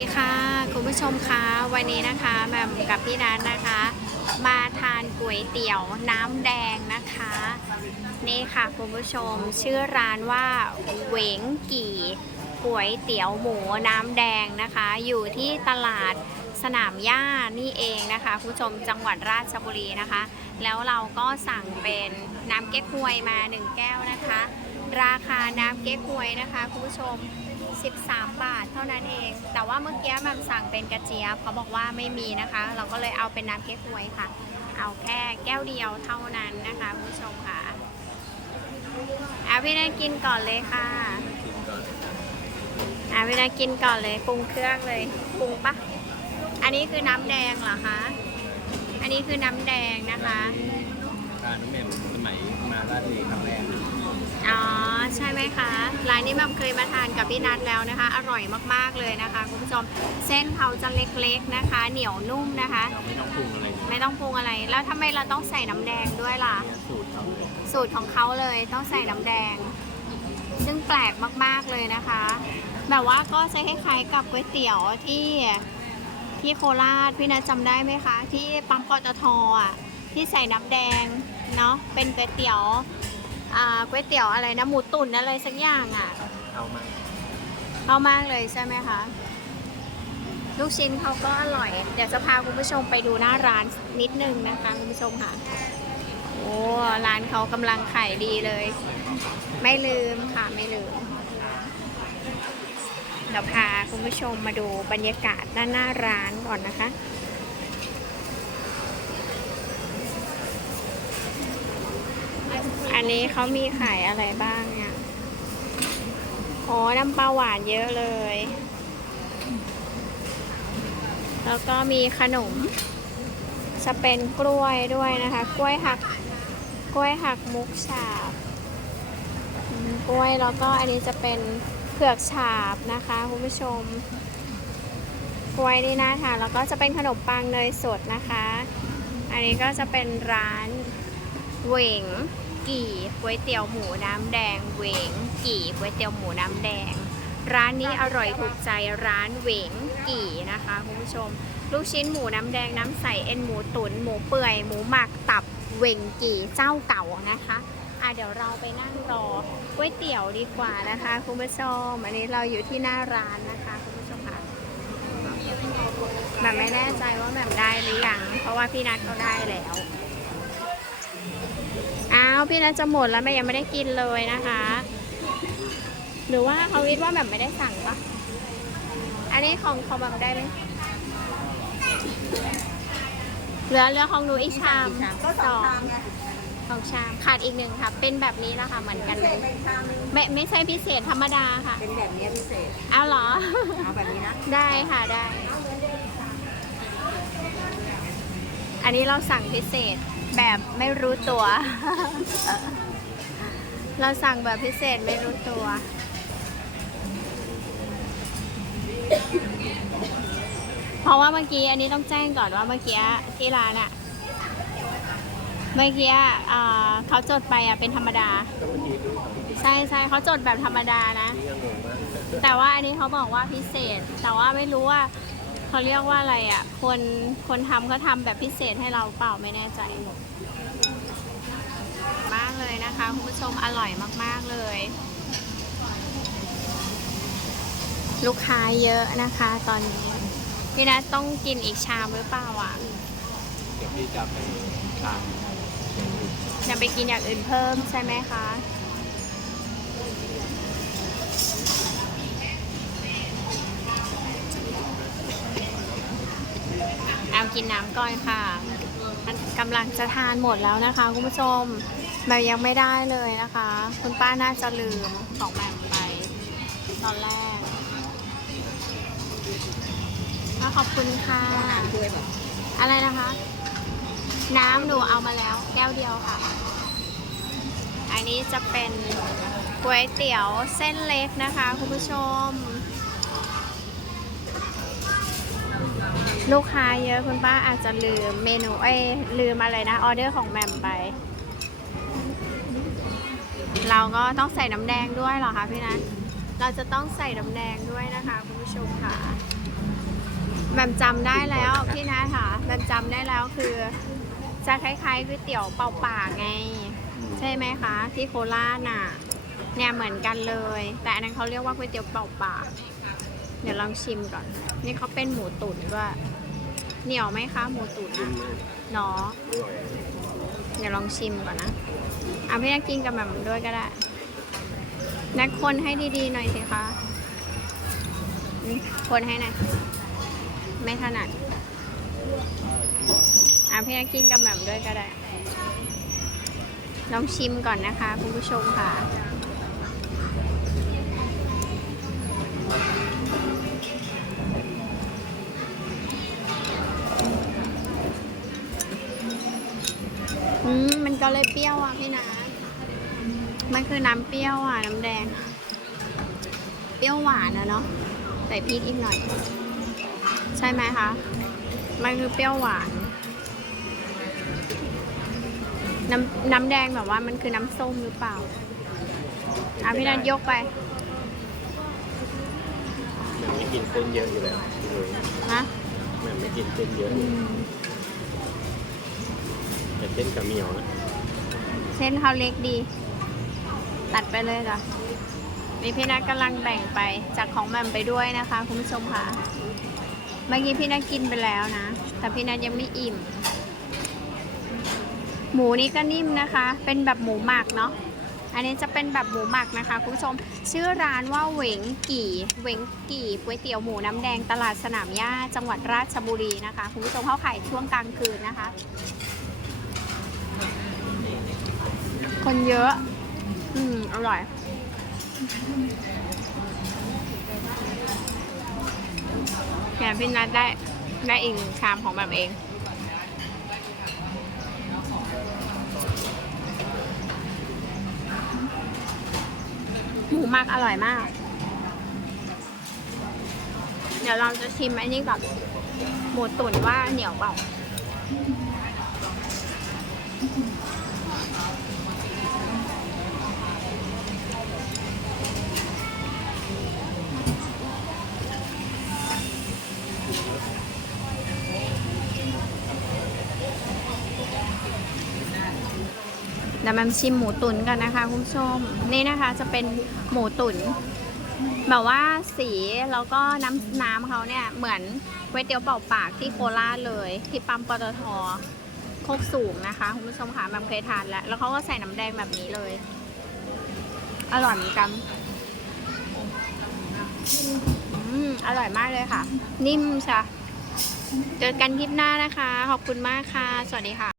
สวัสดีค่ะคุณผู้ชมคะวันนี้นะคะแม่มกับพี่นัทนะคะ มาทานก๋วยเตี๋ยวน้ำแดงนะคะ นี่ค่ะคุณผู้ชมชื่อร้านว่าเหวงกี่ก๋วยเตี๋ยวหมูน้ำแดงนะคะ อยู่ที่ตลาดสนามหญ้านี่เองนะคะ คุณผู้ชมจังหวัดราชบุรีนะคะ แล้วเราก็สั่งเป็นน้ำเก๊กฮวยมา 1 แก้วนะคะ ราคาน้ำเก๊กฮวยนะคะคุณผู้ชม 13 บาทเท่านั้นเอง แต่ว่าเมื่อกี้มันสั่งเป็นกระเจี๊ยบเขาบอกว่าไม่มีนะคะ เราก็เลยเอาเป็นน้ำเก๊กฮวยค่ะ เอาแค่แก้วเดียวเท่านั้นนะคะคุณผู้ชมค่ะอาพี่นันกินก่อนเลยค่ะอาพี่นันกินก่อนเลยปรุงเครื่องเลยปรุงปะอันนี้คือน้ำแดงเหรอคะอันนี้คือน้ำแดงนะคะทานน้ำแหม่มสมัยมาราชบุรีครั้งแรกอ๋อ ใช่ไหมคะร้านนี้แบบเคยมาทานกับพี่นัทแล้วนะคะ อร่อยมากๆเลยนะคะคุณผู้ชมเส้นเขาจะเล็กๆนะคะ เหนียวนุ่มนะคะ เราไม่ต้องปรุงอะไรเลยไม่ต้องปรุงอะไร แล้วทำไมเราต้องใส่น้ำแดงด้วยล่ะ เนี่ยสูตรเขาเลยสูตรของเขาเลยต้องใส่น้ำแดง ซึ่งแปลกมากๆเลยนะคะ แบบว่าก็จะคล้ายๆกับก๋วยเตี๋ยวที่ที่โคราชพี่นัทจำได้ไหมคะ ที่ปั๊มปตทอะที่ใส่น้ำแดงเนาะเป็นก๋วยเตี๋ยว อ่าก๋วยเตี๋ยวอะไรนะหมูตุ๋นอะไรสักอย่างอะ เอามาเข้ามากเลยใช่ไหมคะ ลูกชิ้นเขาก็อร่อย เดี๋ยวจะพาคุณผู้ชมไปดูหน้าร้านนิดนึงนะคะคุณผู้ชมค่ะ โอ้ร้านเขากำลังขายดีเลย ไม่ลืมค่ะไม่ลืมเดี๋ยวพาคุณผู้ชมมาดูบรรยากาศด้านหน้าร้านก่อนนะคะ อันนี้เขามีขายอะไรบ้างเนี่ยอ๋อน้ำปลาหวานเยอะเลย แล้วก็มีขนมจะเป็นกล้วยด้วยนะคะ กล้วยหัก กล้วยหักมุกฉาบกล้วยแล้วก็อันนี้จะเป็นเผือกฉาบนะคะคุณผู้ชม กล้วยนี่น่าทานแล้วก็จะเป็นขนมปังเนยสดนะคะ อันนี้ก็จะเป็นร้านเหวง กี่ก๋วยเตี๋ยวหมูน้ำแดงเหวงกี่ก๋วยเตี๋ยวหมูน้ำแดง ร้านนี้อร่อยถูกใจร้านเหวงกี่นะคะคุณผู้ชม ลูกชิ้นหมูน้ำแดงน้ำใสเอ็นหมูตุ๋นหมูเปื่อยหมูหมักตับเหวงกี่เจ้าเก่านะคะอะเดี๋ยวเราไปนั่งรอก๋วยเตี๋ยวดีกว่านะคะคุณผู้ชมอันนี้เราอยู่ที่หน้าร้านนะคะคุณผู้ชมค่ะแบบไม่แน่ใจว่าแบบได้หรือยังเพราะว่าพี่นัทเขาได้แล้ว อ้าวพี่นัทจะหมดแล้วแม่ยังไม่ได้กินเลยนะคะ หรือว่าเขาคิดว่าแบบไม่ได้สั่งปะอันนี้ของของแบบได้เลยเหลือเหลือของหนูอีกชามสองสองชามขาดอีกหนึ่งค่ะ เป็นแบบนี้แล้วค่ะเหมือนกันเลยไม่ไม่ใช่พิเศษธรรมดาค่ะ เป็นแบบนี้พิเศษเอาเหรอ เอาแบบนี้นะ ได้ค่ะได้ อันนี้เราสั่งพิเศษแบบไม่รู้ตัว เราสั่งแบบพิเศษไม่รู้ตัว เพราะว่าเมื่อกี้อันนี้ต้องแจ้งก่อนว่าเมื่อกี้ที่ร้านอะเมื่อกี้เขาจดไปอะเป็นธรรมดา ใช่ใช่เขาจดแบบธรรมดานะ แต่ว่าอันนี้เขาบอกว่าพิเศษ แต่ว่าไม่รู้ว่า เขาเรียกว่าอะไรอะ คนคนทำเขาทำแบบพิเศษให้เราเปล่าไม่แน่ใจมากเลยนะคะคุณผู้ชมอร่อยมาก ๆ เลย ลูกค้าเยอะนะคะ ตอนนี้ พี่นัทต้องกินอีกชามหรือเปล่าอะเดี๋ยวพี่จะไปทานจะไปกินอย่างอื่นเพิ่มใช่ไหมคะ เอากินน้ำก่อนค่ะมันกำลังจะทานหมดแล้วนะคะคุณผู้ชมแบบยังไม่ได้เลยนะคะ คุณป้าน่าจะลืมของแหม่มไป ตอนแรกขอบคุณค่ะอะไรนะคะ น้ำหนูเอามาแล้วแก้วเดียวค่ะ อันนี้จะเป็นก๋วยเตี๋ยวเส้นเล็กนะคะ คุณผู้ชม ลูกค้าเยอะคุณป้าอาจจะลืมเมนูเอ้ยลืมอะไรนะออเดอร์ของแหม่มไป เราก็ต้องใส่น้ำแดงด้วยเหรอคะพี่นัทเราจะต้องใส่น้ำแดงด้วยนะคะคุณผู้ชมค่ะแหม่มจำได้แล้วพี่นะค่ะแหม่มจำได้แล้วคือจะคล้ายๆก๋วยเตี๋ยวเป่าปากไง ใช่ไหมคะ ที่โคราชน่ะเนี่ยเหมือนกันเลย แต่อันนั้นเขาเรียกว่าก๋วยเตี๋ยวเป่าปากเดี๋ยวลองชิมก่อน นี่เขาเป็นหมูตุ๋นด้วย เหนียวไหมคะหมูตุ๋นจิ้มอะเนาะเดี๋ยวลองชิมก่อนนะเอาพี่นักกินกับแบบด้วยก็ได้ นักคนให้ดีๆหน่อยสิคะคนให้หน่อยไม่ถนัดเอาพี่นักกินกับแบบด้วยก็ได้ ลองชิมก่อนนะคะ คุณผู้ชมค่ะ ก็เลยเปรี้ยวอะพี่นะมันคือน้ำเปรี้ยวอะ น้ำแดง เปรี้ยวหวานอะเนาะใส่พริกอีกหน่อย ใช่ไหมคะ มันคือเปรี้ยวหวาน น้ำน้ำแดงแบบว่ามันคือน้ำส้มหรือเปล่าอะพี่นันยกไปแหม่มไม่กินเส้นเยอะอยู่แล้วเลยฮะแหม่มไม่กินเส้นเยอะอืมแต่เส้นกับเหนียวนะ เส้นเขาเล็กดี ตัดไปเลยจ้ะมีพี่นัทกำลังแบ่งไปจากของแหม่มไปด้วยนะคะ คุณผู้ชมค่ะ เมื่อกี้พี่นัทกินไปแล้วนะ แต่พี่นัทยังไม่อิ่ม หมูนี่ก็นิ่มนะคะ เป็นแบบหมูหมักเนาะอันนี้จะเป็นแบบหมูหมักนะคะคุณผู้ชม ชื่อร้านว่าเหวงกี่เหวงกี่ก๋วยเตี๋ยวหมูน้ำแดงตลาดสนามหญ้าจังหวัดราชบุรีนะคะคุณผู้ชมเขาขายช่วงกลางคืนนะคะ คนเยอะ อืม อร่อยเนี่ยพี่นัทได้ ได้อีกหนึ่งชามของแบบเอง หมูมักอร่อยมาก เดี๋ยวเราจะชิมอันนี้กับหมูตุ๋นว่าเหนียวเปล่า เดี๋ยวมมชิมหมูตุ๋นกันนะคะคุณผู้ชม นี่นะคะจะเป็นหมูตุ๋นแบบว่าสีแล้วก็น้ำน้ำเขาเนี่ยเหมือนก๋วยเตียวเป่าปากที่โคราชเลย ที่ปั๊มปตทโคกสูงนะคะคุณผู้ชมค่ะแมมเคยทานแล้ว แล้วเขาก็ใส่น้ำแดงแบบนี้เลย อร่อยเหมือนกันอืมอร่อยมากเลยค่ะ นิ่มใช่เจอกันคลิปหน้านะคะ ขอบคุณมากค่ะ สวัสดีค่ะ